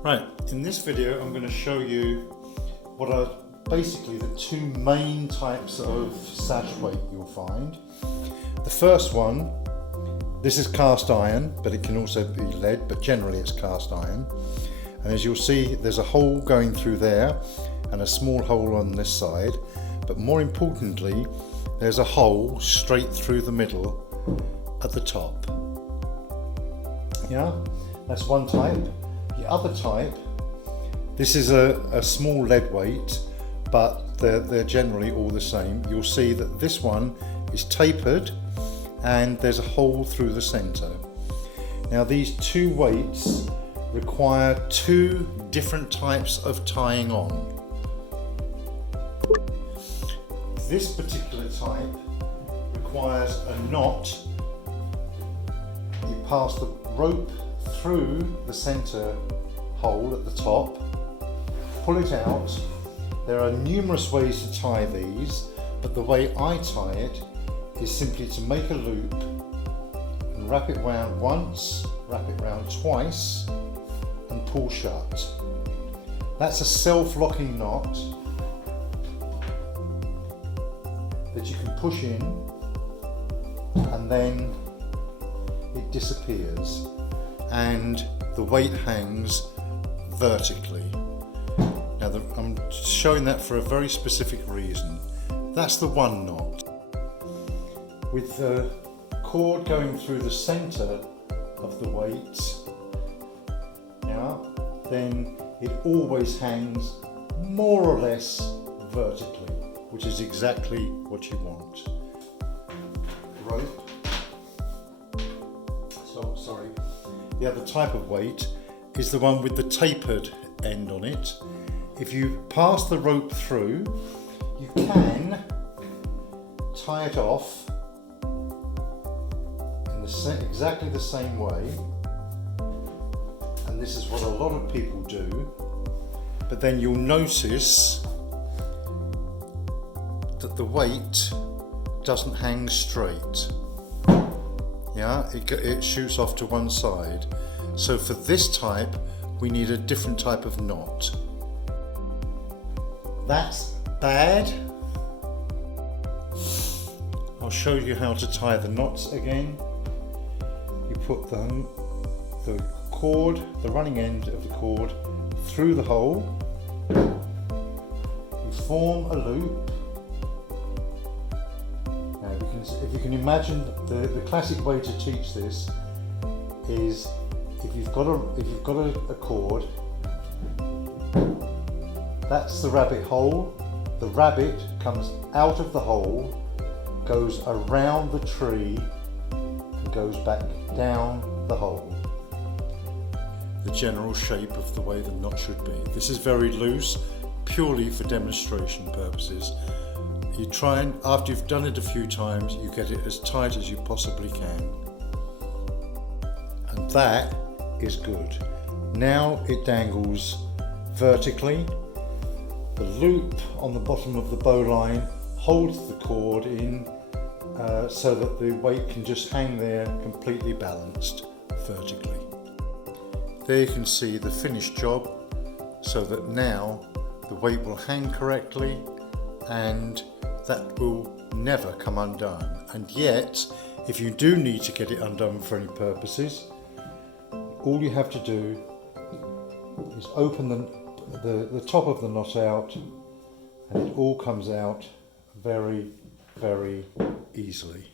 Right, in this video I'm going to show you what are basically the two main types of sash weight you'll find. The first one, this is cast iron, but it can also be lead, but generally it's cast iron. And as you'll see, there's a hole going through there and a small hole on this side, but more importantly there's a hole straight through the middle at the top. Yeah, that's one type. The other type, this is a small lead weight, but they're generally all the same. You'll see that this one is tapered and there's a hole through the center. Now these two weights require two different types of tying on. This particular type requires a knot. You pass the rope through the center hole at the top, pull it out. There are numerous ways to tie these, but the way I tie it is simply to make a loop and wrap it round once, wrap it round twice and pull shut. That's a self-locking knot that you can push in and then it disappears and the weight hangs vertically. Now I'm showing that for a very specific reason. That's the one knot. With the cord going through the center of the weight, then it always hangs more or less vertically, which is exactly what you want. Rope. The other type of weight is the one with the tapered end on it. If you pass the rope through, you can tie it off in exactly the same way, and this is what a lot of people do, but then you'll notice that the weight doesn't hang straight. Yeah, it shoots off to one side. So for this type, we need a different type of knot. That's bad. I'll show you how to tie the knots again. You put the cord, the running end of the cord, through the hole. You form a loop. If you can imagine, the classic way to teach this is if you've got a cord, that's the rabbit hole. The rabbit comes out of the hole, goes around the tree and goes back down the hole. The general shape of the way the knot should be. This is very loose, purely for demonstration purposes. You try and, after you've done it a few times, you get it as tight as you possibly can. And that is good. Now it dangles vertically. The loop on the bottom of the bowline holds the cord in so that the weight can just hang there completely balanced vertically. There you can see the finished job, so that now the weight will hang correctly and that will never come undone. And yet, if you do need to get it undone for any purposes, all you have to do is open the top of the knot out and it all comes out very, very easily.